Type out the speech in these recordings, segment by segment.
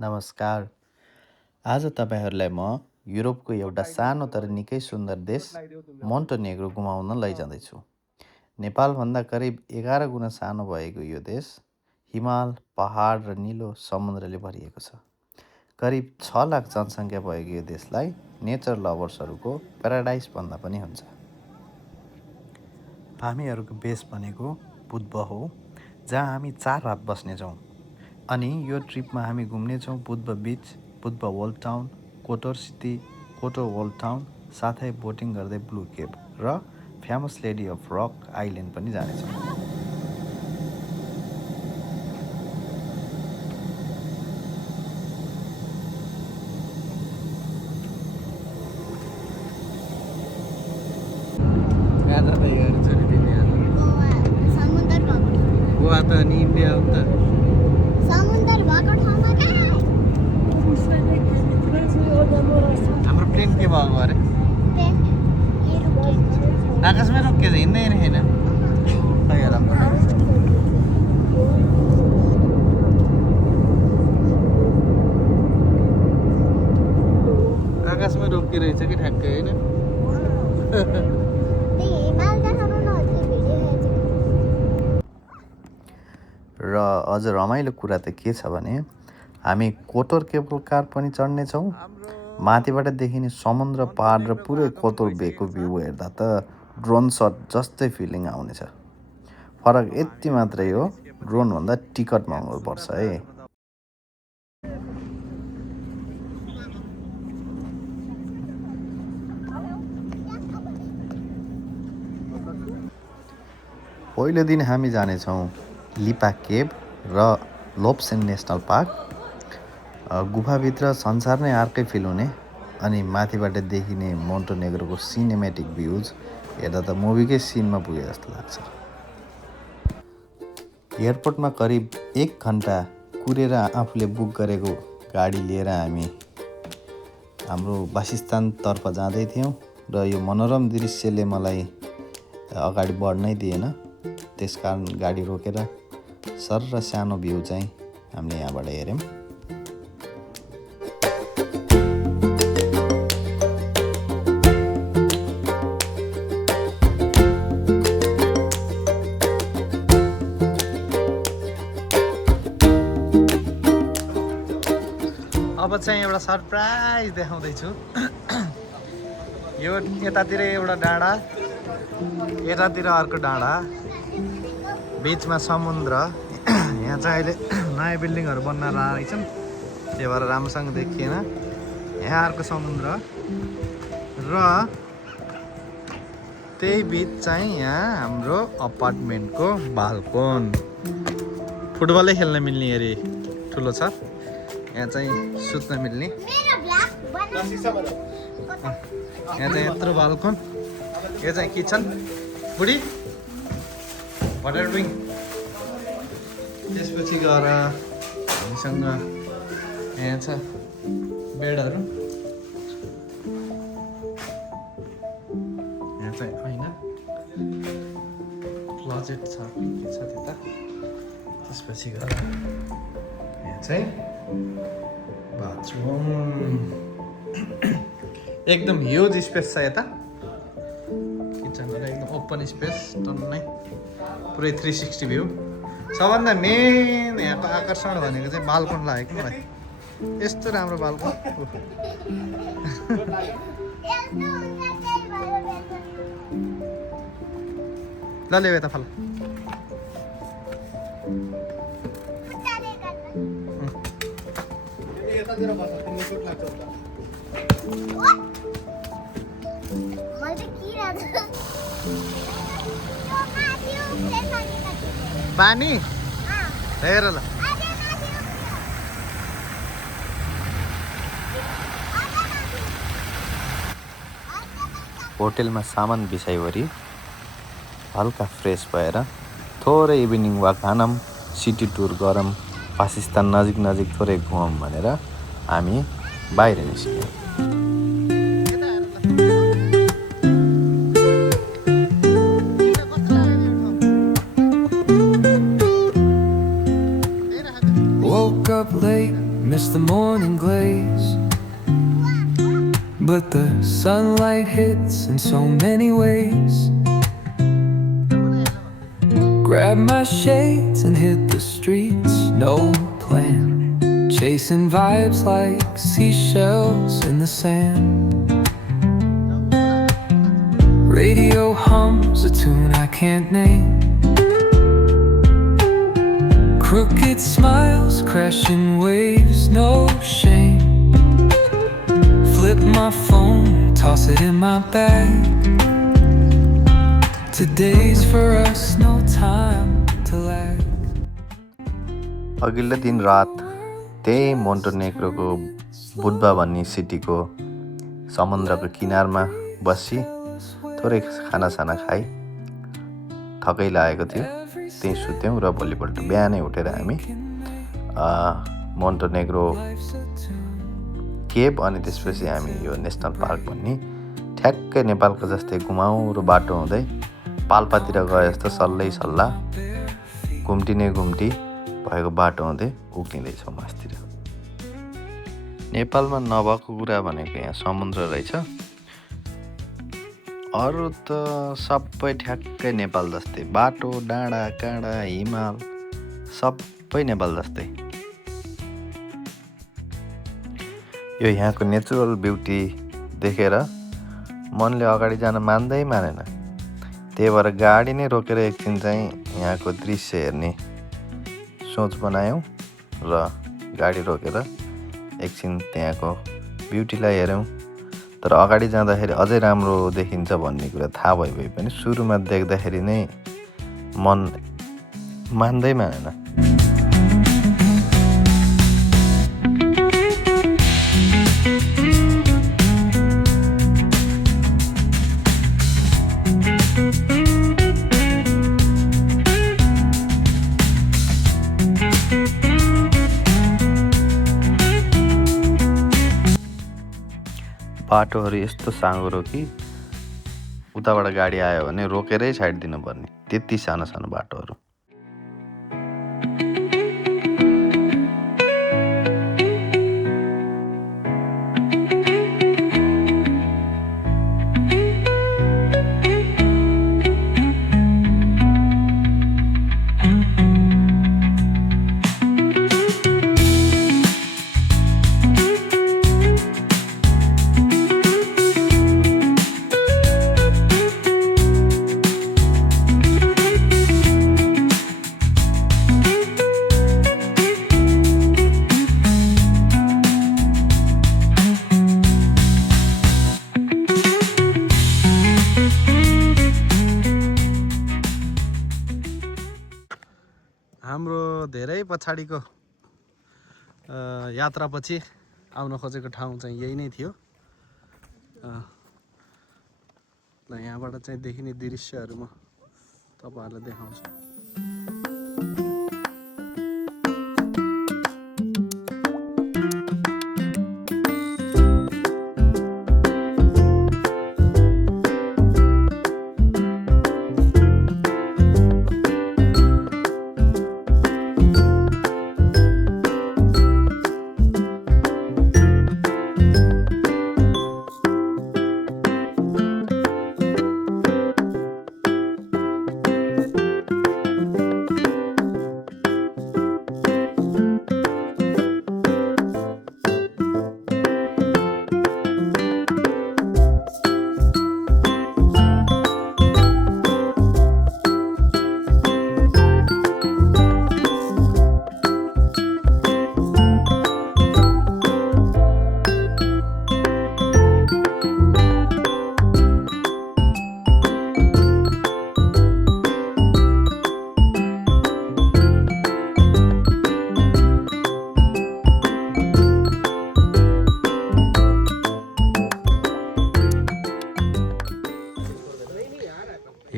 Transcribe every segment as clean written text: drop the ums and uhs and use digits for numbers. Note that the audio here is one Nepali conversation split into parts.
नमस्कार। आज तपाईँहरूलाई म युरोपको एउटा सानो तर निकै सुन्दर देश मोन्टेनेग्रो घुमाउन लैजाँदैछु। नेपालभन्दा करिब 11 गुणा सानो भएको यो देश हिमाल, पहाड र निलो समुद्रले भरिएको छ। करिब 6 लाख जनसङ्ख्या भएको यो देशलाई नेचर लभर्सहरूको प्याराडाइस भन्दा पनि हुन्छ। हामीहरूको बेस भनेको बुद्ध हो, जहाँ हामी 4 रात बस्नेछौँ। अनि यो ट्रिपमा हामी घुम्नेछौँ बुद्ध बिच, बुद्ध ओल्ड टाउन, कोटोर सिटी, कोटो ओल्ड टाउन, साथै बोटिङ गर्दै ब्लू केभ र famous lady of rock island पनि जानेछौँ। गोवा त अनि इन्डिया हो त। हाम्रो प्लेन के भयो अरे? आकाशमै रोकिएछ, हिँड्दै होइन। आकाशमै रोकिरहेछ कि ठ्याक्कै होइन। र अझ रमाइलो कुरा त के छ भने हामी कोटोर केबल कार पनि चढ्नेछौँ। माथिबाट देखिने समुद्र, पहाड र पुरै कोतोर बेको भ्यू हेर्दा त ड्रोन सट जस्तै फिलिङ आउनेछ। फरक यति मात्रै हो, ड्रोनभन्दा टिकट महँगो पर्छ है। पहिलो दिन हामी जानेछौँ लिपा केभ र लोप्सेन नेसनल पार्क। गुफाभित्र संसार नै अर्कै फिल हुने अनि माथिबाट देखिने मोन्टेनेग्रोको सिनेमेटिक भ्युज हेर्दा त मुभीकै सिनमा पुगे जस्तो लाग्छ। एयरपोर्टमा करिब 1 घन्टा कुरेर आफूले बुक गरेको गाडी लिएर हामी हाम्रो वासस्थानतर्फ जाँदै थियौँ र यो मनोरम दृश्यले मलाई अगाडि बढ्नै दिएन। त्यसकारण गाडी रोकेर सर र सानो भ्यू चाहिँ हामीले यहाँबाट हेऱ्यौँ। अब चाहिँ एउटा सरप्राइज देखाउँदैछु। यो यतातिर एउटा डाँडा, यतातिर अर्को डाँडा, बिचमा समुद्र। यहाँ चाहिँ अहिले नयाँ बिल्डिङहरू बन्न रहेछन्, त्यही भएर राम्रोसँग देखिएन। यहाँ अर्को समुद्र र त्यही बिच चाहिँ यहाँ हाम्रो अपार्टमेन्टको बाल्कोन। फुटबलै खेल्न मिल्ने अरे ठुलो छ। यहाँ चाहिँ सुत्न मिल्ने। यहाँ चाहिँ यत्रो बाल्कोन। यो चाहिँ किचन। बुढी व्हाट आर डुइङ? त्यसपछि गएर हामीसँग यहाँ छ बेडहरू। यहाँ चाहिँ होइन, क्लोजेट छ के छ त्यता। त्यसपछि गएर यहाँ चाहिँ बाथरुम। एकदम ह्युज स्पेस छ यता किचनबाट, एकदम ओपन स्पेस टन्नै, पुरै 360 भ्यू। सबभन्दा मेन यहाँको आकर्षण भनेको चाहिँ बाल्कोन लागेको मलाई। यस्तो राम्रो बाल्कोन। ल ल्याऊ यता फल। पानी हेर ल। होटेलमा सामान बिसाइवरी हल्का फ्रेस भएर थोरै इभिनिङ वाक हानौँ, सिटी टुर गरौँ, वासस्थान नजिक नजिक थोरै घुमौँ भनेर हामी बाहिर निस्क्यौँ। Woke up late, miss the morning glaze, but the sunlight hits in so many ways. Grab my shades and hit the streets, no plan. Chasing vibes like seashells in the sand. Radio hums a tune I can't name. Crooked smiles, crashing waves, no shame. Flip my phone, toss it in my bag. Today's for us, no time to lag. अघिल्लो दिन रात त्यही मोन्टेनेग्रोको बुड्बा भन्ने सिटीको समुद्रको किनारमा बसी थोरै खानासाना खाई थकै लागेको थियो। त्यहीँ सुत्यौँ र भोलिपल्ट बिहानै उठेर हामी मोन्टेनेग्रो केभ अनि त्यसपछि हामी यो नेसनल पार्क भन्ने ठ्याक्कै नेपालको जस्तै घुमाउरो बाटो हुँदै पाल्पातिर गए जस्तो सल्लै सल्ला घुम्टी भएको बाटो हुँदै उक्लिँदैछौँ मासतिर। नेपालमा नभएको कुरा भनेको यहाँ समुद्र रहेछ। अरू त सबै ठ्याक्कै नेपाल जस्तै बाटो, डाँडा काँडा, हिमाल सबै नेपाल जस्तै। यो यहाँको नेचुरल ब्युटी देखेर मनले अगाडि जान मानेन। त्यही भएर गाडी नै रोकेर एकछिन चाहिँ यहाँको दृश्य हेर्ने सोच बनायौँ र गाडी रोकेर एकछिन त्यहाँको ब्युटीलाई हेऱ्यौँ। तर अगाडि जाँदाखेरि अझै राम्रो देखिन्छ भन्ने कुरा थाहा भए पनि सुरुमा देख्दाखेरि नै मन मानेन। बाटोहरू यस्तो साँघुरो कि उताबाट गाडी आयो भने रोकेरै छाडिदिनु पर्ने, त्यति सानो सानो बाटोहरू। हाम्रो धेरै पछाडिको यात्रापछि आउन खोजेको ठाउँ चाहिँ यही नै थियो। ल यहाँबाट चाहिँ देखिने दृश्यहरू म तपाईहरुलाई देखाउँछु।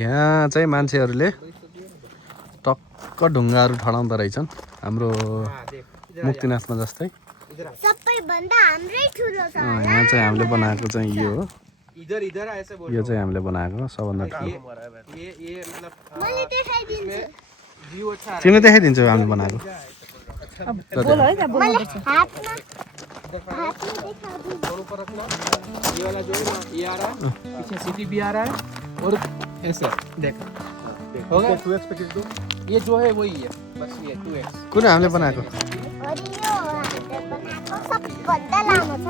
यहाँ चाहिँ मान्छेहरूले टक्क ढुङ्गाहरू ठडाउँदो रहेछन् हाम्रो मुक्तिनाथमा जस्तै। सबैभन्दा हाम्रै ठुलो छ। यहाँ चाहिँ हामीले बनाएको चाहिँ यो हो, यो चाहिँ हामीले बनाएको सबभन्दा ठुलो। मैले देखाइदिन्छु। तिमीले देखाइदिन्छौ हामीले बनाएको। बोल है क्या बोलना पर्छ हातमा देखाउँछु थोड़ा ऊपर रख लो। ये वाला जो है ना ये आ रहा है, पीछे सिटी भी आ रहा है और ऐसे देख होगा 2x पैकेट दो। ये जो है वही है, बस ये 2x। कुन हामीले बनाएको अनि यो हामीले बनाएको सबभन्दा लामो छ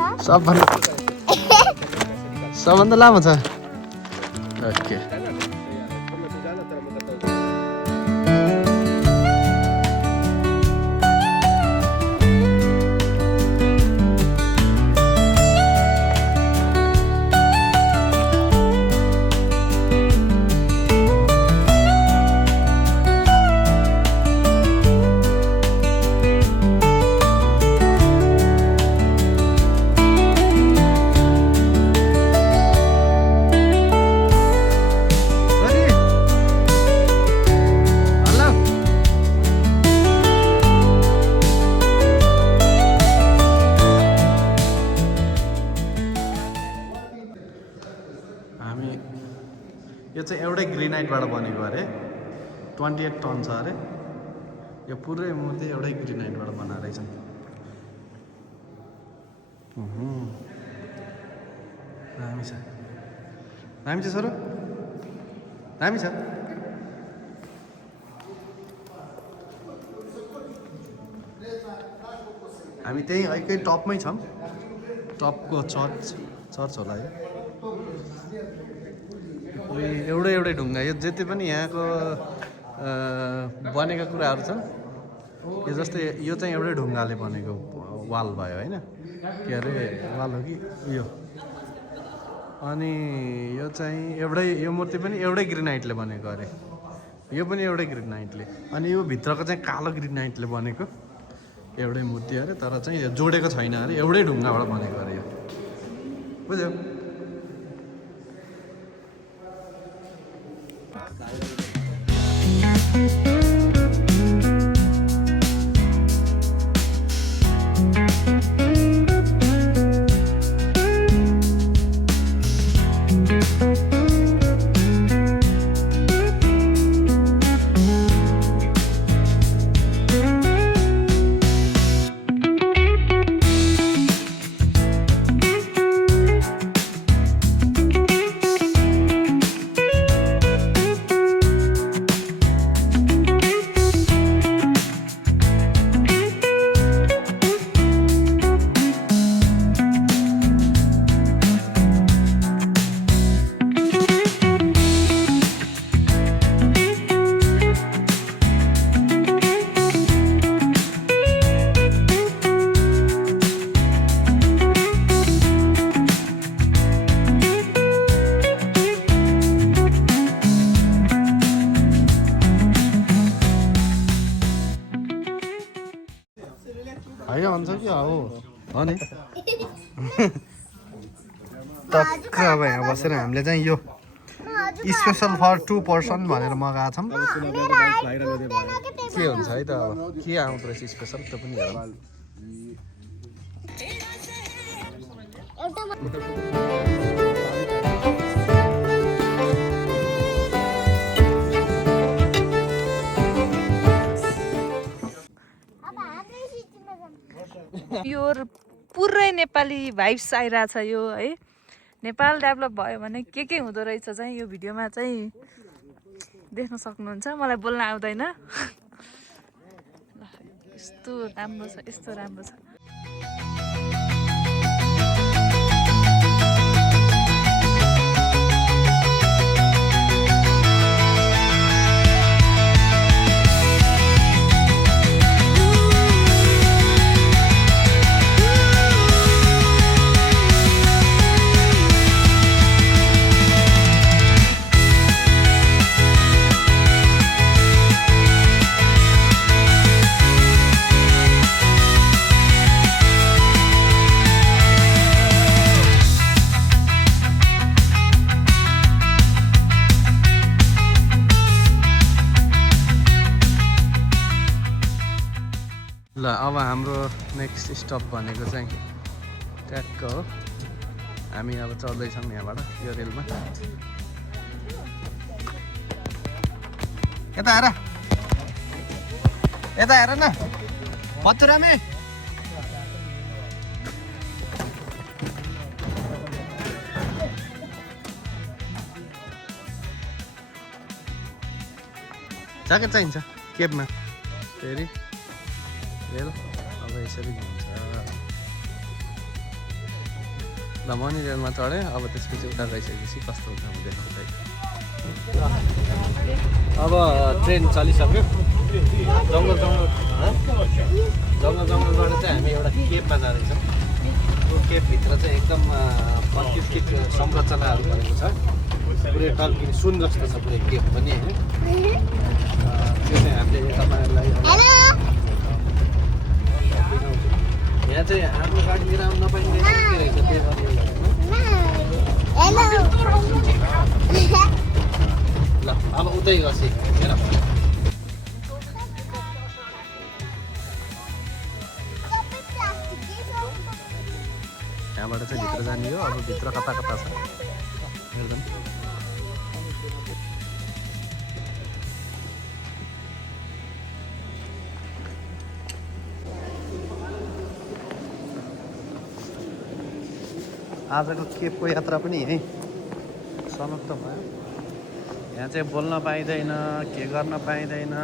सबभन्दा लामो छ ओके यो चाहिँ एउटै ग्रेनाइटबाट बनेको अरे 28 टन छ अरे यो पुरै मूर्ति एउटै ग्रेनाइटबाट बनाएर रहेछन् दामी छ सर दामी छ हामी त्यही एकै टपमै छौँ टपको चर्च होला यो एउटै ढुङ्गा यो जति पनि यहाँको बनेका कुराहरू छन् यो जस्तै यो चाहिँ एउटै ढुङ्गाले बनेको वाल भयो होइन के अरे वाल हो कि यो अनि यो चाहिँ यो मूर्ति पनि एउटै ग्रेनाइटले बनेको अरे यो पनि एउटै ग्रेनाइटले अनि यो भित्रको चाहिँ कालो ग्रेनाइटले बनेको एउटै मूर्ति अरे तर चाहिँ यो जोडेको छैन अरे एउटै ढुङ्गाबाट बनेको अरे यो बुझ्यो होइन भन्छ कि हो नि टक्क अब यहाँ बसेर हामीले चाहिँ यो स्पेसल फर 2 पर्सन भनेर मगाएको छौँ के हुन्छ है त अब के आउँदो रहेछ स्पेसल त्यो पनि हेरौँ यो पुरै नेपाली भाइब्स आइरहेछ यो है नेपाल डेभलप भयो भने के हुँदो रहेछ चाहिँ यो भिडियोमा चाहिँ देख्न सक्नुहुन्छ मलाई बोल्न आउँदैन यस्तो राम्रो छ यस्तो राम्रो छ ल अब हाम्रो नेक्स्ट स्टप भनेको चाहिँ ट्याक्क हो हामी अब चढ्दैछौँ यहाँबाट यो रेलमा यता हेर न पत्थरामे ज्याकेट चाहिन्छ केपमा फेरि हेर अब यसरी घुम्छ ल मनी रेलमा चढेँ अब त्यसपछि उता गइसकेपछि कस्तो हुन्छ म देखाउँदै अब ट्रेन चलिसक्यो जङ्गल जङ्गलबाट चाहिँ हामी एउटा केपमा जाँदैछौँ त्यो केपभित्र चाहिँ एकदम प्राकृतिक संरचनाहरू बनेको छ पुरै टल्किने सुन जस्तो छ पुरै केप पनि होइन त्यो चाहिँ हामीले तपाईँहरूलाई यहाँ चाहिँ आफ्नो गाडी लिएर आउनु नपाइँदैन के रहेछ त्यो गरेर ल अब उतै गसी हेर यहाँबाट चाहिँ भित्र जाने हो अब भित्र कता कता छ एकदम आजको केपको यात्रा पनि यहीँ समाप्त भयो यहाँ चाहिँ बोल्न पाइँदैन के गर्न पाइँदैन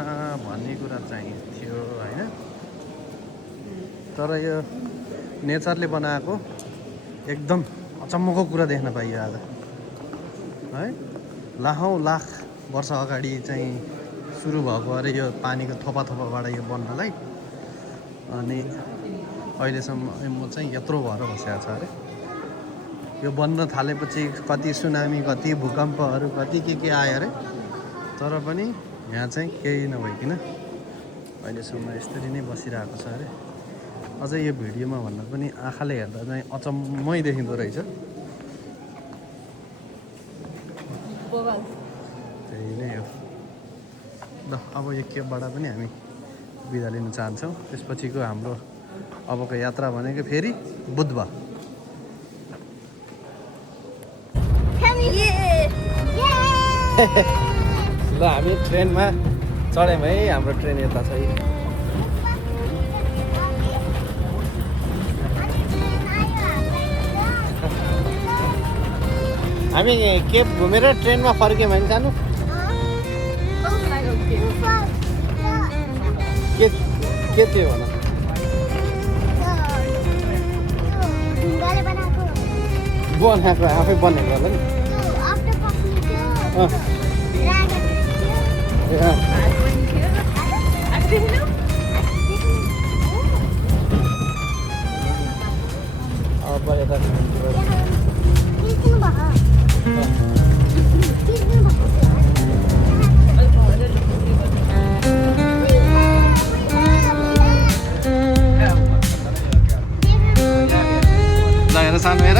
भन्ने कुरा चाहिँ थियो होइन तर यो नेचरले बनाएको एकदम अचम्मको कुरा देख्न पाइयो आज है लाखौँ लाख वर्ष अगाडि चाहिँ सुरु भएको अरे यो पानीको थोपा थोपाबाट यो बन्नलाई अनि अहिलेसम्म म चाहिँ यत्रो भएर बसेको छ अरे यो बन्न थालेपछि कति सुनामी कति भूकम्पहरू कति के आयो अरे तर पनि यहाँ चाहिँ केही नभइकन अहिलेसम्म यसरी नै बसिरहेको छ अरे अझै यो भिडियोमा भन्दा पनि आँखाले हेर्दा चाहिँ अचम्मै देखिँदो रहेछ त्यही नै हो ल अब यो केपबाट पनि हामी बिदा लिन चाहन्छौँ त्यसपछिको हाम्रो अबको यात्रा भनेको फेरि बुधबार ल हामी ट्रेनमा चढ्यौँ है हाम्रो ट्रेन यता छ हामी केप घुमेर ट्रेनमा फर्क्यौँ भने सानो के थियो भन बनाएको आफै बनेको होला नि अब यता ल हेर सानो हेर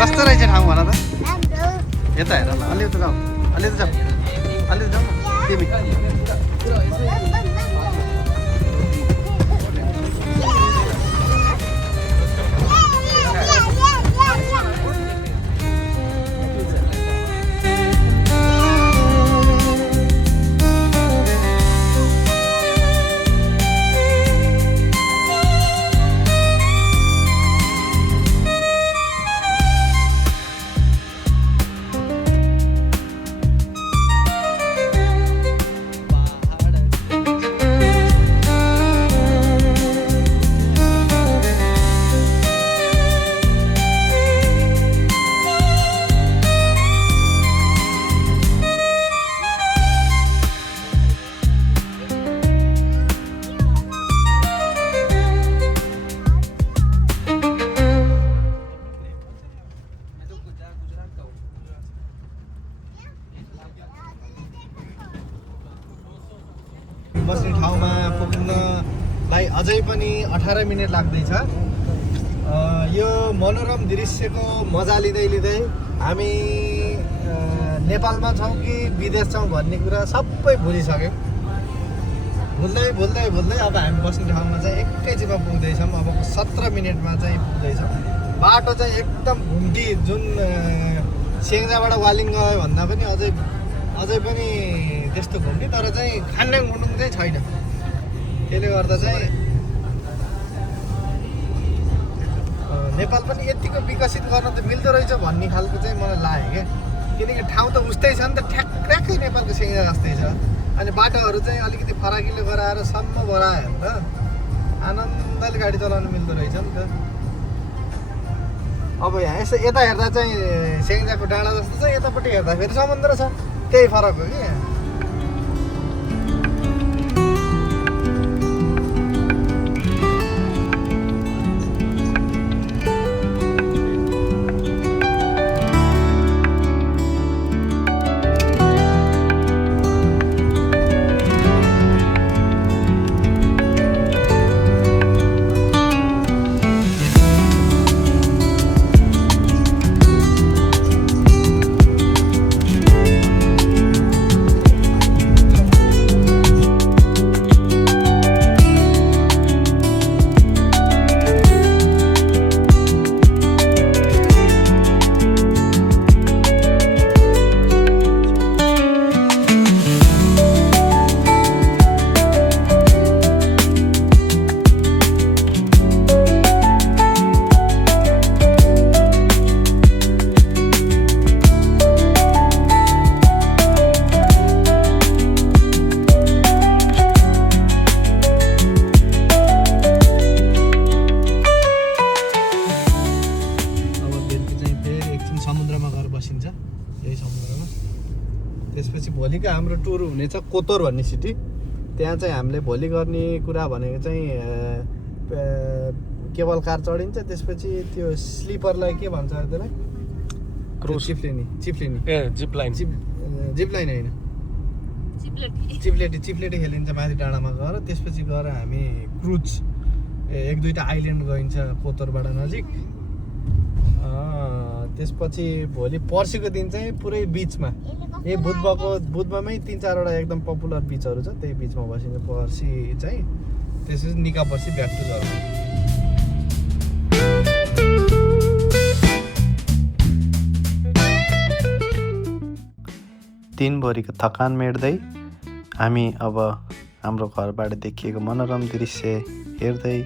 कस्तो रहेछ ठाउँ भन त यता हेर ल अलि उता जाऊ अलि उता जाऊ अलि उता जाऊ न तिमी बस्ने ठाउँमा पुग्नलाई अझै पनि 18 मिनट लाग्दैछ यो मनोरम दृश्यको मजा लिँदै लिँदै हामी नेपालमा छौँ कि विदेश छौँ भन्ने कुरा सबै भुलिसक्यौँ भुल्दै भुल्दै भुल्दै अब हामी बस्ने ठाउँमा चाहिँ एकैछिनमा पुग्दैछौँ अब 17 मिनटमा चाहिँ पुग्दैछौँ बाटो चाहिँ एकदम घुम्टी जुन स्याङ्जाबाट वालिङ गयो भन्दा पनि अझै पनि त्यस्तो घुम्टी तर चाहिँ खान्डाङ खुन्डुङ चाहिँ छैन त्यसले गर्दा चाहिँ नेपाल पनि यतिको विकसित गर्न त मिल्दो रहेछ भन्ने खालको चाहिँ मलाई लाग्यो क्या किनकि ठाउँ त उस्तै छ नि त ठ्याक्कै नेपालको सिङ्गा जस्तै छ अनि बाटोहरू चाहिँ अलिकति फराकिलो गराएर सम्म बनायो भने त आनन्दले गाडी चलाउनु मिल्दो रहेछ नि त अब यहाँ यसो यता हेर्दा चाहिँ सेङ्जाको डाँडा जस्तो छ यतापट्टि हेर्दा फेरि समुद्र छ त्यही फरक हो कि यहाँ त्यसपछि भोलिको हाम्रो टुर हुनेछ कोतोर भन्ने सिटी त्यहाँ चाहिँ हामीले भोलि गर्ने कुरा भनेको चाहिँ केबल कार चढिन्छ त्यसपछि त्यो स्लिपरलाई के भन्छ त्यसलाई चिप्लेनी ए जिप लाइन होइन चिप्लेटी खेलिन्छ माथि डाँडामा गएर त्यसपछि गएर हामी क्रुज एक दुईवटा आइल्यान्ड गइन्छ कोतोरबाट नजिक त्यसपछि भोलि पर्सिको दिन चाहिँ पुरै बिचमा बुधबामै 3-4वटा एकदम पपुलर बिचहरू छ त्यही बिचमा बसिन्छ पर्सि चाहिँ त्यसपछि निका पर्सि ब्याक टु घर 3 भरिको थकान मेट्दै हामी अब हाम्रो घरबाट देखिएको मनोरम दृश्य हेर्दै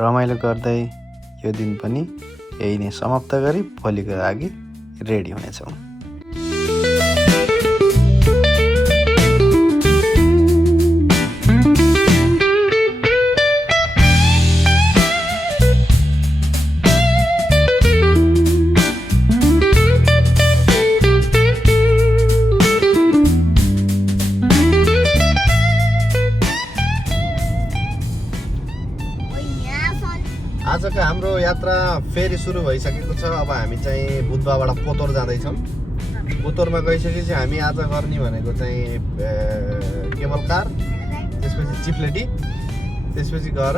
रमाइलो गर्दै यो दिन पनि यही नै समाप्त गरी भोलिको लागि रेडी हुनेछौँ। आजको हाम्रो यात्रा फेरि सुरु भइसकेको छ। अब हामी चाहिँ बुधबारबाट कोतोर जाँदैछौँ। कोतोरमा गइसकेपछि हामी आज गर्ने भनेको चाहिँ केबल कार, त्यसपछि चिप्लेटी, त्यसपछि गएर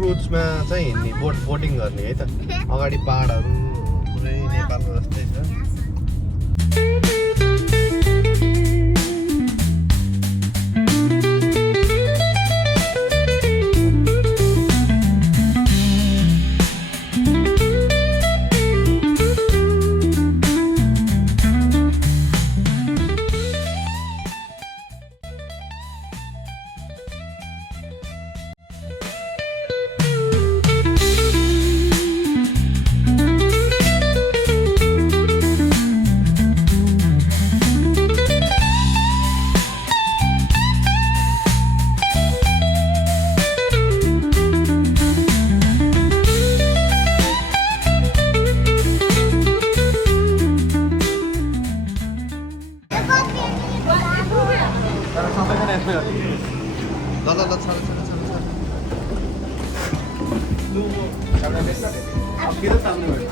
क्रुजमा चाहिँ हिँड्ने बोटिङ गर्ने है त। अगाडि पहाडहरू पुरै नेपालको जस्तै छ।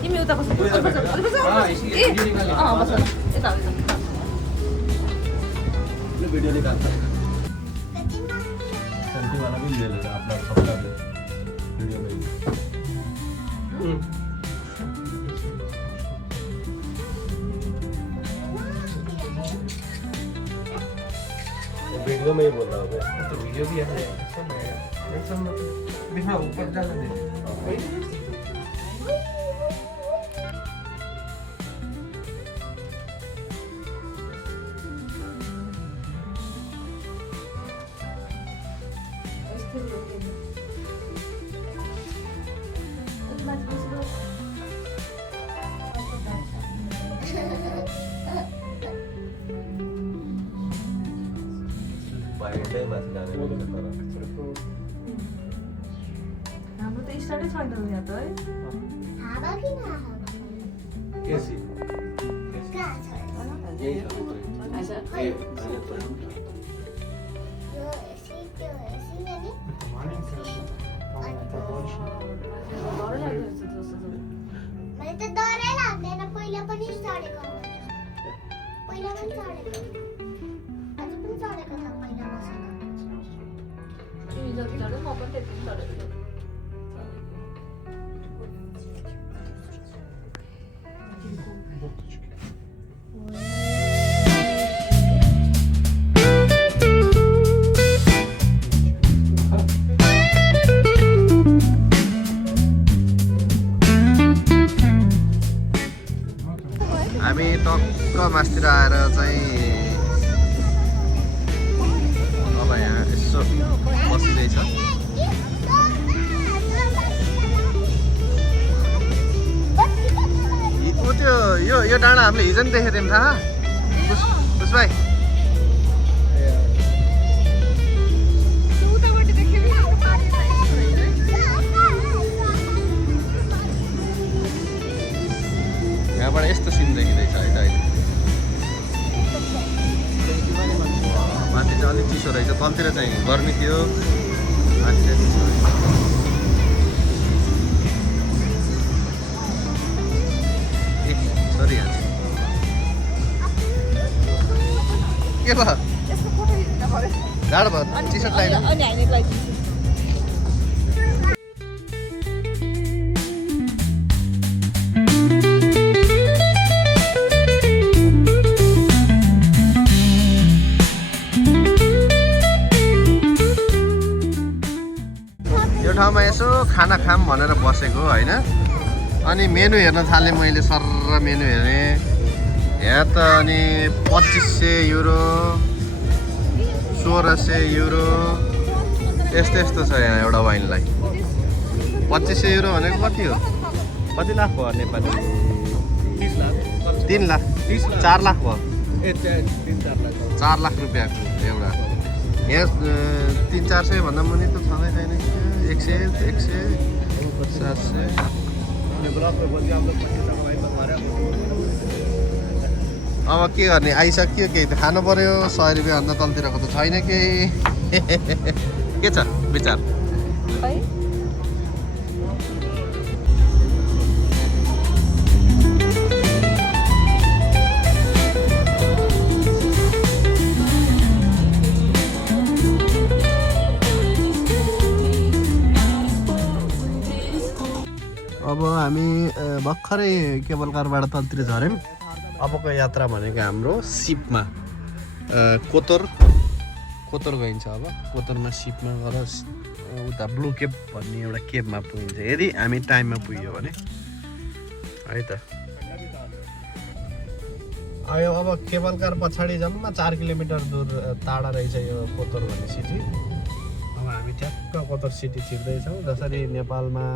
तिमी उता बस बस यता वीडियो निकालता सेल्फी वाला भी ले लेना अपना सबका वीडियो में वीडियो में ही बोल रहा हूँ मैं। तो वीडियो भी है सब दिखा ऊपर डाल दे। हाम्रो त स्टार्टै छैन यहाँ त है हावा किन हावा एसी कहाँ छ यही छ यो एसी त्यो एसी नि मैले त डरै लाग्दैन पहिला पनि चढेको पहिला पनि चढेको अझ पनि चढेको छ पहिला बसेको तिमी जति चढ्यो म पनि त्यति चढेको हामी टक्क मासतिर आएर चाहिँ अब यहाँ यसो बसिँदैछ ऊ त्यो यो डाँडा हामीले हिजो नि देखेको थियौँ थाहा पुष भाइ यहाँबाट यस्तो सिन देखिँदैछ है त अहिले माथि चाहिँ अलिक चिसो रहेछ तलतिर चाहिँ गर्मी थियो माथि चाहिँ चिसो रहेछ सरी हाल्छ के भयो जाडो भयो टी सर्ट लगाएन अनि हामीले लगाइदिन्छु यो ठाउँमा यसो खाना खाम भनेर बसेको होइन अनि मेनु हेर्न थालेँ मैले सर्र मेनु हेरेँ यहाँ त अनि 2500 युरो 1600 युरो यस्तो यस्तो छ यहाँ एउटा वाइनलाई 2500 युरो भनेको कति हो कति लाख भयो नेपाली 3 लाख 4 लाख भयो 4 लाख रुपियाँको एउटा यहाँ 300-400 भन्दा मुनि त छँदै छैन 100 700 अब के गर्ने आइसक्यो केही त खानु पर्यो 100 रुपियाँ भन्दा तलतिरको त छैन केही के छ विचार है अब हामी भर्खरै केबल कारबाट तलतिर झऱ्यौँ अबको यात्रा भनेको हाम्रो सिपमा कोतर गइन्छ अब कोतरमा सिपमा गएर उता ब्लू केप भन्ने एउटा केपमा पुगिन्छ यदि हामी टाइममा पुग्यो भने है त आयो अब केबल कार पछाडि जम्मा 4 किलोमिटर दूर टाढा रहेछ यो कोतर भन्ने सिटी अब हामी ठ्याक्क कोतर सिटी छिर्दैछौँ जसरी नेपालमा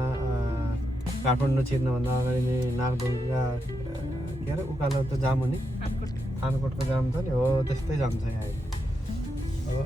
काठमाडौँ छिर्नुभन्दा अगाडि नै नागढुङ्गा के अरे उकालो त जाम हो नि थानकोटको जाम छ नि हो त्यस्तै जाम छ यहाँ अहिले अब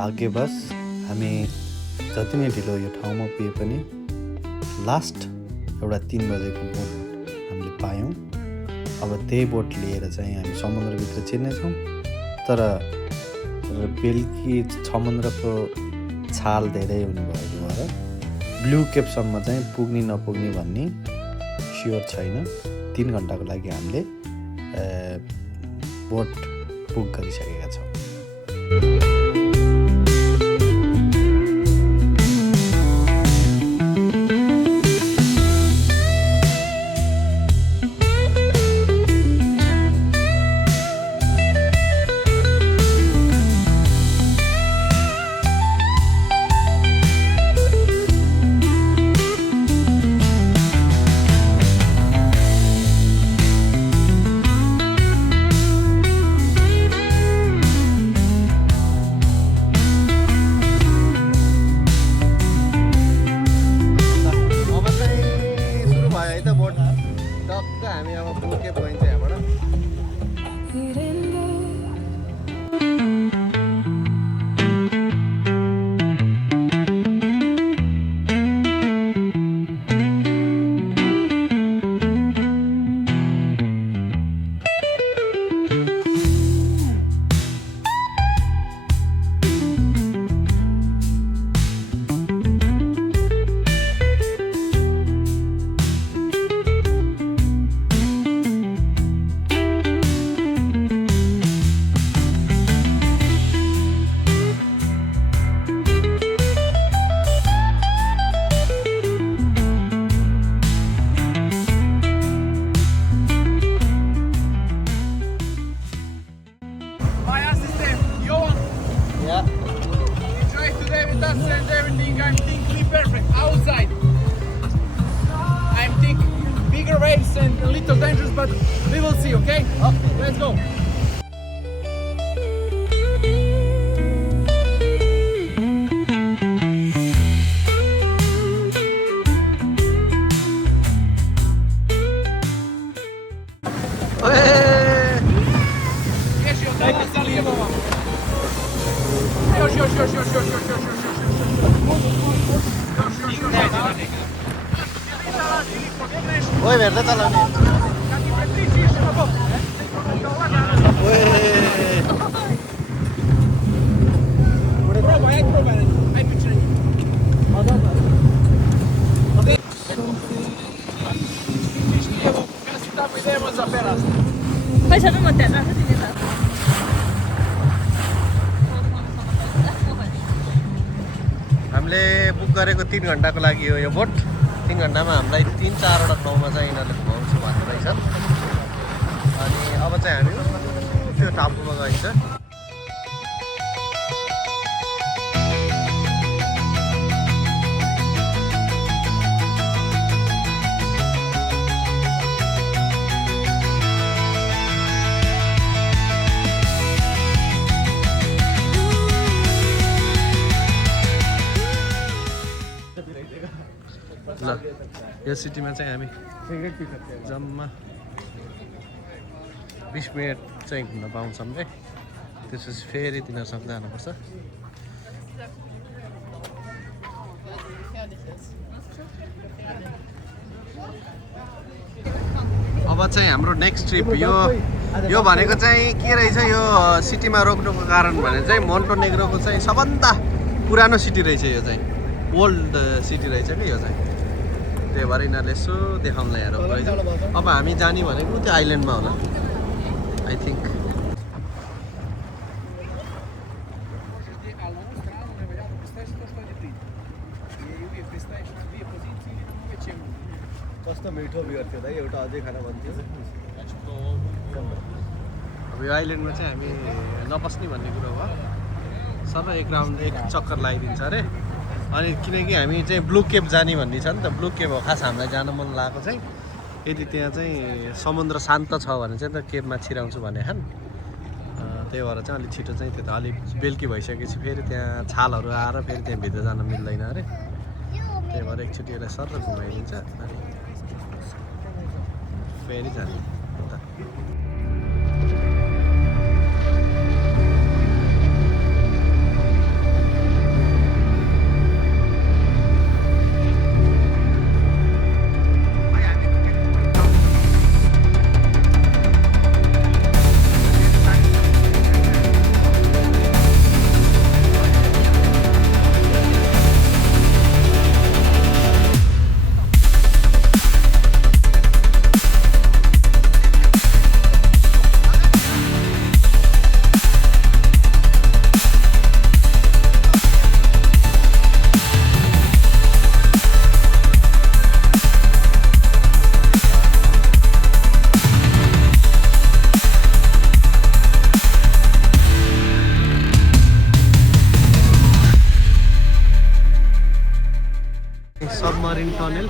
भाग्यवश हामी जति नै ढिलो यो ठाउँमा पुगे पनि लास्ट एउटा 3 बजेको बोट हामीले पायौँ अब त्यही बोट लिएर चाहिँ हामी समुद्रभित्र छिर्नेछौँ। तर बेलुकी समुद्रको छाल धेरै हुने भएको भएर ब्लू केपसम्म चाहिँ पुग्ने नपुग्ने भन्ने स्योर छैन। 3 घन्टाको लागि हामीले बोट बुक गरिसकेका छौँ। Waves and a little dangerous, but we will see, okay? Let's go. Oi, verde tá lá, né? हामीले बुक गरेको 3 घन्टाको लागि हो यो बोट। 3 घन्टामा हामीलाई 3-4 वटा ठाउँमा चाहिँ यिनीहरूले घुमाउँछु भनेको रहेछन्। अनि अब चाहिँ हामी त्यो टापुमा गइन्छ। ल यो सिटीमा चाहिँ हामी जम्मा 20 मिनट चाहिँ घुम्न पाउँछौँ रे। त्यसपछि फेरि तिनीहरूसँग जानुपर्छ। अब चाहिँ हाम्रो नेक्स्ट ट्रिप यो भनेको चाहिँ के रहेछ, यो सिटीमा रोक्नुको कारण भने चाहिँ मोन्टेनेग्रोको चाहिँ सबभन्दा पुरानो सिटी रहेछ। यो चाहिँ ओल्ड सिटी रहेछ कि यो चाहिँ, त्यही भएर यिनीहरूले यसो देखाउनलाई हेरेको रहेछ। अब हामी जाने भनेको त्यो आइल्यान्डमा होला आई थिङ्क। कस्तो मिठो बियर थियो दाइ, एउटा अझै खाना भन्थ्यो। अब यो आइल्यान्डमा चाहिँ हामी नपस्ने भन्ने कुरो भयो। सबै एक चक्कर लगाइदिन्छ अरे। अनि किनकि हामी चाहिँ ब्लू केप जाने भन्ने छ नि त, ब्लू केप हो खास हामीलाई जान मन लागेको चाहिँ। यदि त्यहाँ चाहिँ समुद्र शान्त छ भने चाहिँ त केपमा छिराउँछु भने खान। त्यही भएर चाहिँ अलिक छिटो चाहिँ त्यो त अलिक बेलुकी भइसकेपछि फेरि त्यहाँ छालहरू आएर फेरि त्यहाँ भित्र जान मिल्दैन अरे। त्यही भएर एकचोटि यसलाई सर घुमाइदिन्छ अनि फेरि जाने उता। सबमरिन टनेल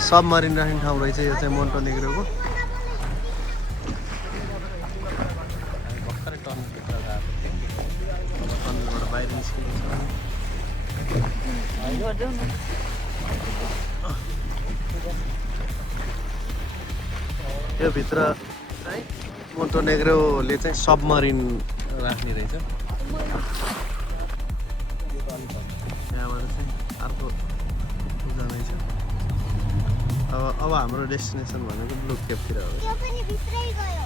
सबमरिन राख्ने ठाउँ रहेछ यो चाहिँ मोन्टेनेग्रोको भर्खरै टनलभित्र गएको टनलबाट बाहिर निस्किन्छ यो भित्र चाहिँ मोन्टेनेग्रोले चाहिँ सबमरिन राख्ने रहेछ त्यहाँबाट चाहिँ अर्को जाँदैछ अब हाम्रो डेस्टिनेसन भनेको ब्लु केपतिर हो त्यो पनि भित्रै गयो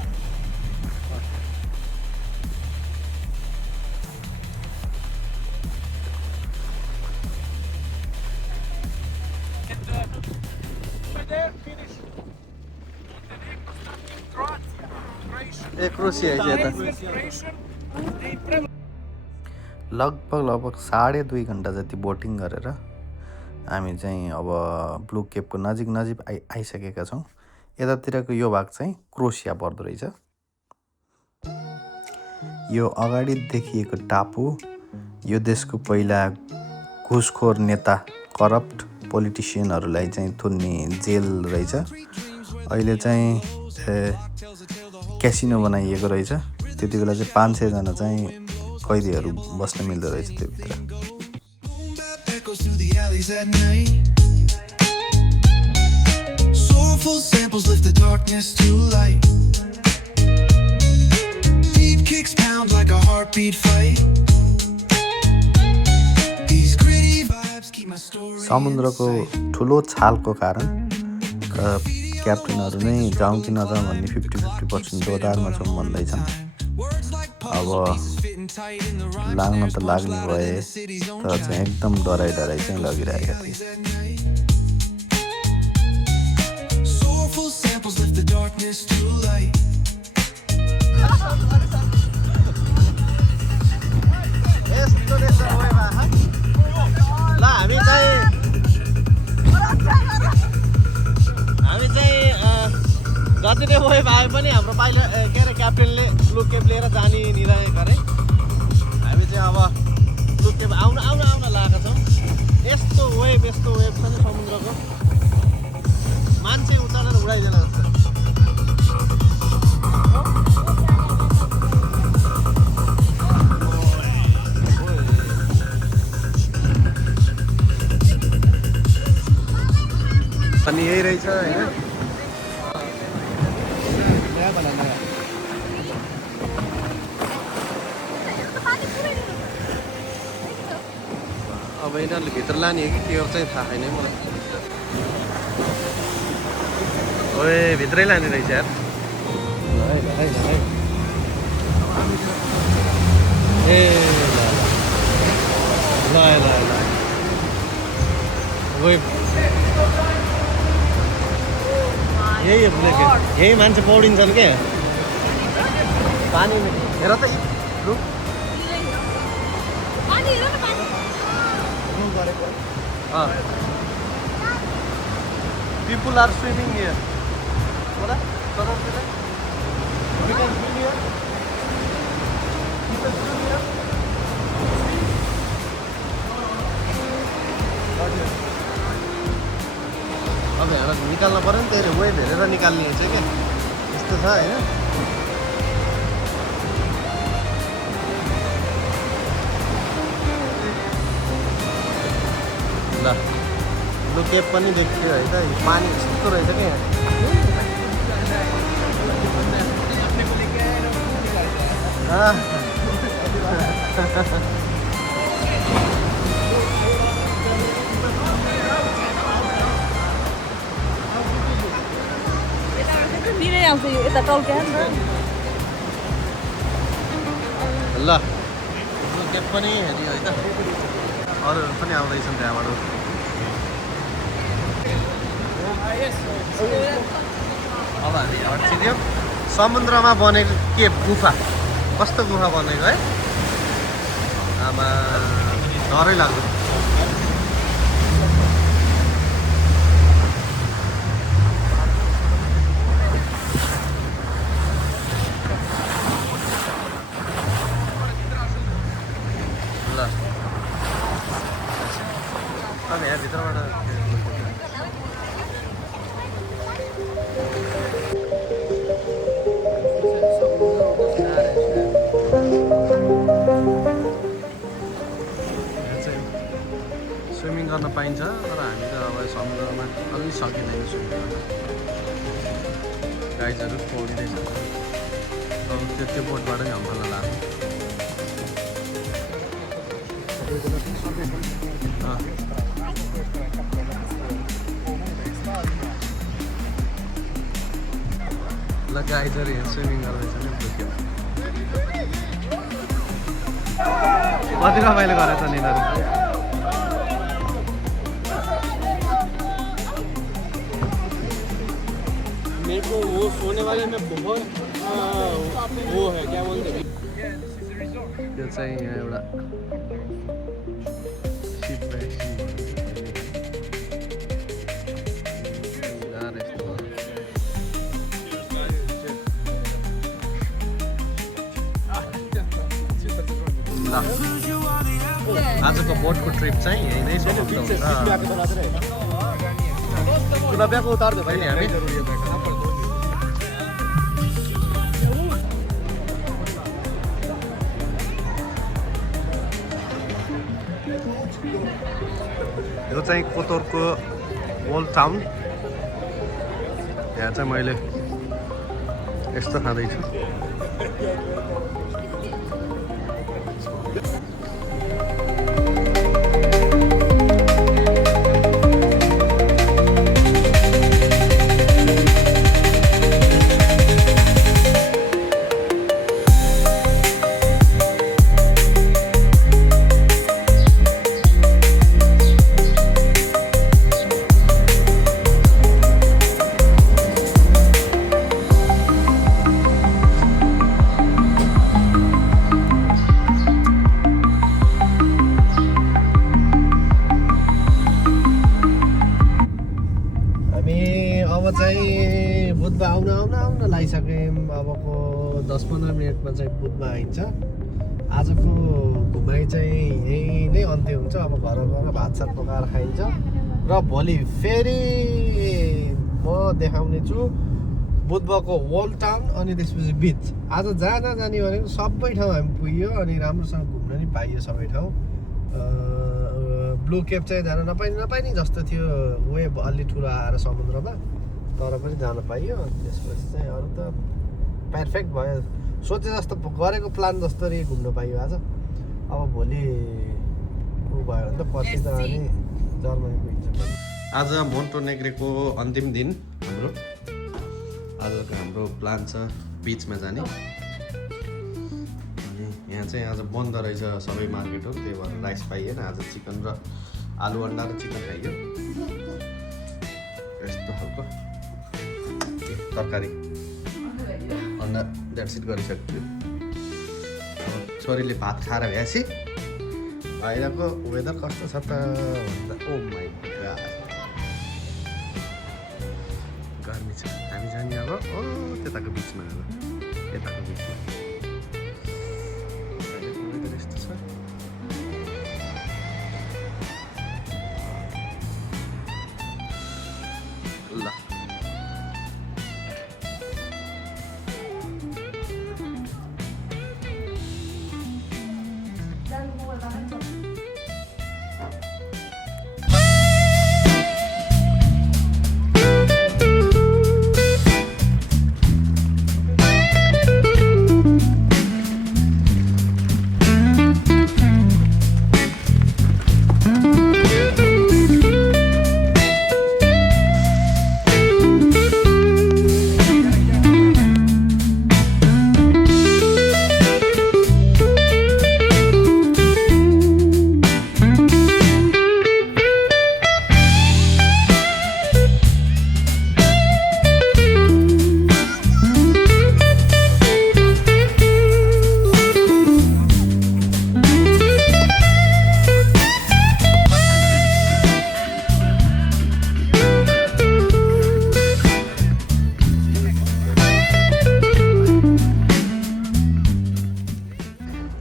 ए क्रोसिया है यता लगभग 2.5 घन्टा जति बोटिङ गरेर हामी चाहिँ अब ब्लु केपको नजिक आइसकेका छौँ यतातिरको यो भाग चाहिँ क्रोसिया पर्दो रहेछ यो अगाडि देखिएको टापु यो देशको पहिला घुसखोर नेता करप्ट पोलिटिसियनहरूलाई चाहिँ थुन्ने जेल रहेछ अहिले चाहिँ क्यासिनो बनाइएको रहेछ त्यति बेला चाहिँ 500 जना चाहिँ कैदीहरू बस्न मिल्दो रहेछ त्यो भित्र Soulful samples lift the darkness to light. Beat kicks pound like a heartbeat fight. These gritty vibes keep my story. समुद्रको ठुलो छालको कारण क्याप्टेनहरू नै जाउँ कि नजाउँ भन्ने 50-50% दोधारमा छौँ भन्दैछन् अब लाग्न त लाग्ने भए तर चाहिँ एकदम डराइ चाहिँ लगिरहेका थिए Soulful samples lift the darkness to light. यस्तो रहेछ वेमा ल हामी चाहिँ जति नै वेभ आए पनि हाम्रो पाइलट के अरे क्याप्टेनले ब्लु केप लिएर जाने निर्णय गरे हामी चाहिँ अब ब्लु केप आउन लागेका छौँ यस्तो वेभ छ नि समुद्रको मान्छे उचालेर उडाइदिएन जस्तो अनि यही रहेछ होइन अब यिनीहरूले भित्र लाने हो कि के गर्छ थाहा छैन है मलाई ओए भित्रै लाने रहेछ यार ए ल यही हो ब्ल्याकेट यही मान्छे पौडिन्छन् क्या पानी हेर त people are swimming here. What? We can swim here. People swim here. अब हेर निकाल्न पर्यो नि त्यसले वेभ हेरेर निकाल्ने हुन्छ क्या यस्तो छ होइन ल ब्लु केप पनि देखियो है त पानी यस्तो रहेछ क्या तिनै आउँछ यो यता टल्क्या नि त ल ब्लु केप पनि हेऱ्यो है त अरूहरू पनि आउँदैछन् त्यहाँबाट अब हामी यहाँबाट छिर्यौँ समुद्रमा बनेको केप गुफा कस्तो गुफा बनेको है आमा डरै लाग्दो अब यहाँ भित्रबाट स्विमिङ गर्न पाइन्छ तर हामी त अब समुद्रमा अलि सकिँदैन स्विमिङ गर्न गाइजहरू पौडिँदैछ अब त्यो बोटबाट नि अम्फाला लाग्यो ल गाइजहरू यहाँ स्विमिङ गर्दैछ नि दुख्यो कति रमाइलो गरेछ नि यिनीहरू मेरे को वो सोने वाले में बहुत वो है क्या बोलते हैं यो चाहिँ यहाँ एउटा सिप आजको बोटको ट्रिप चाहिँ यही नै समाप्त हुन्छ अहिले हामी यो चाहिँ कोतोरको ओल्ड टाउन यहाँ चाहिँ मैले यस्तो खाँदैछु आउन लागिसक्यौँ अबको 10-15 मिनटमा चाहिँ बुधमा आइन्छ आजको घुमाइ चाहिँ यही नै अन्त्य हुन्छ अब घर गएर भातसात पकाएर खाइन्छ र भोलि फेरि म देखाउने छु बुधको ओल्ड टाउन अनि त्यसपछि बिच आज जहाँ जहाँ जाने भनेको सबै ठाउँ हामी पुग्यो अनि राम्रोसँग घुम्न नि पाइयो सबै ठाउँ ब्लु केप चाहिँ जान नपाइने जस्तो थियो वेभ अलि ठुलो आएर समुद्रमा तर पनि जान पाइयो त्यसपछि चाहिँ अरू त पर्फेक्ट भयो सोचे जस्तो गरेको प्लान जस्तरी घुम्न पाइयो आज अब भोलि ऊ भयो भने त पछि त अनि जर्मनी पुगिन्छ आज मोन्टेनेग्रोको अन्तिम दिन आजको हाम्रो प्लान छ बिचमा जाने अनि यहाँ चाहिँ आज बन्द रहेछ सबै मार्केटहरू त्यही भएर राइस पाइएन आज चिकन र आलु अन्डा र चिकन खाइयो यस्तो खालको तरकारी अन्डा द्याट्सिट गरिसक्यो छोरीले भात खाएर भ्यासी बाहिरको वेदर कस्तो छ त भन्दा ओ माइ गॉड गर्मी छ हामी जाने अब ओ त्यताको बिचमा अब यताको बिचमा अहिलेको वेदर यस्तो छ ल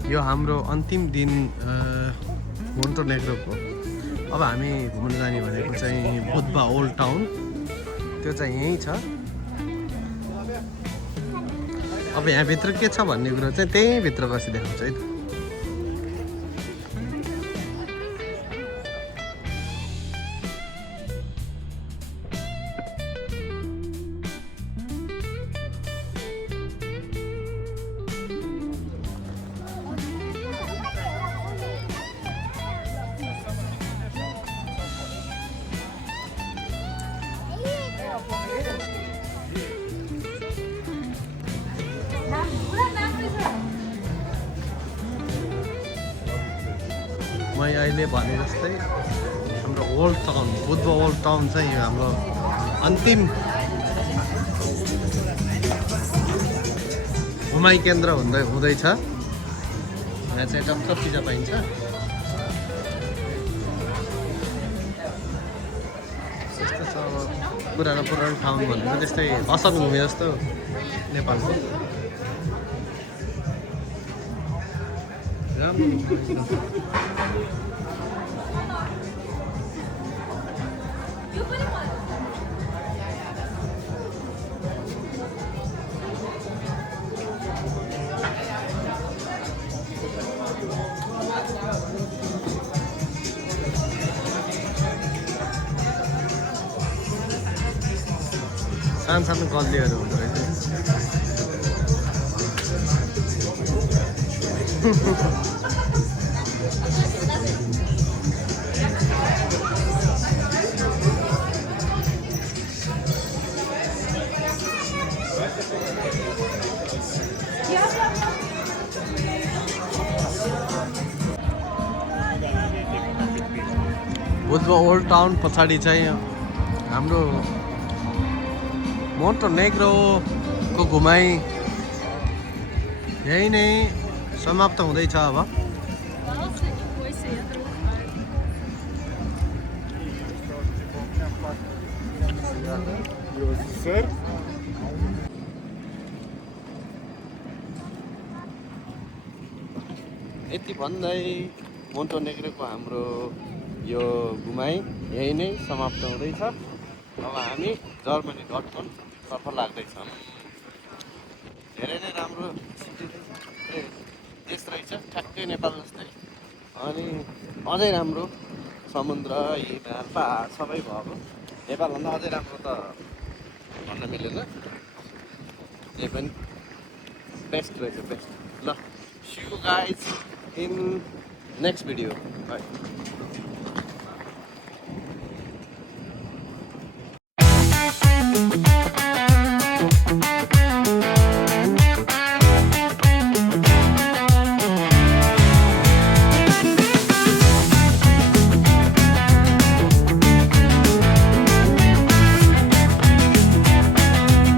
यो हाम्रो अन्तिम दिन मोन्टेनेग्रोको अब हामी घुम्न जाने भनेको चाहिँ बुधबा ओल्ड टाउन, त्यो चाहिँ यहीँ छ। अब यहाँभित्र के छ भन्ने कुरो चाहिँ त्यहीँ भित्र बसी देखाउँछ है त। मैले अहिले भने जस्तै हाम्रो ओल्ड टाउन, बुधबा ओल्ड टाउन चाहिँ यो हाम्रो अन्तिम घुमाइ केन्द्र हुँदैछ। यहाँ चाहिँ टक्क पिज्जा पाइन्छ। त्यस्तो छ अब पुरानो ठाउँ भनेको त्यस्तै असल घुमे जस्तो नेपालको। राम्रो सानो गल्लीहरू हुँदो रहेछ। बुधबा ओल्ड टाउन पछाडि चाहिँ हाम्रो मोन्टेनेग्रोको घुमाइ यही नै समाप्त हुँदैछ अब। यति भन्दै मोन्टेनेग्रोको हाम्रो यो घुमाइ यही नै समाप्त हुँदैछ। अब हामी जर्मनी डटमन्ड तर्फ लाग्दैछौँ। धेरै नै राम्रो सिटी देश रहेछ, ठ्याक्कै नेपाल जस्तै। अनि अझै राम्रो समुद्र, हिमाल, पहाड सबै भएको। नेपालभन्दा अझै राम्रो त भन्न मिलेन। यही पनि बेस्ट रहेछ, बेस्ट। ल, see you guys in next video. By.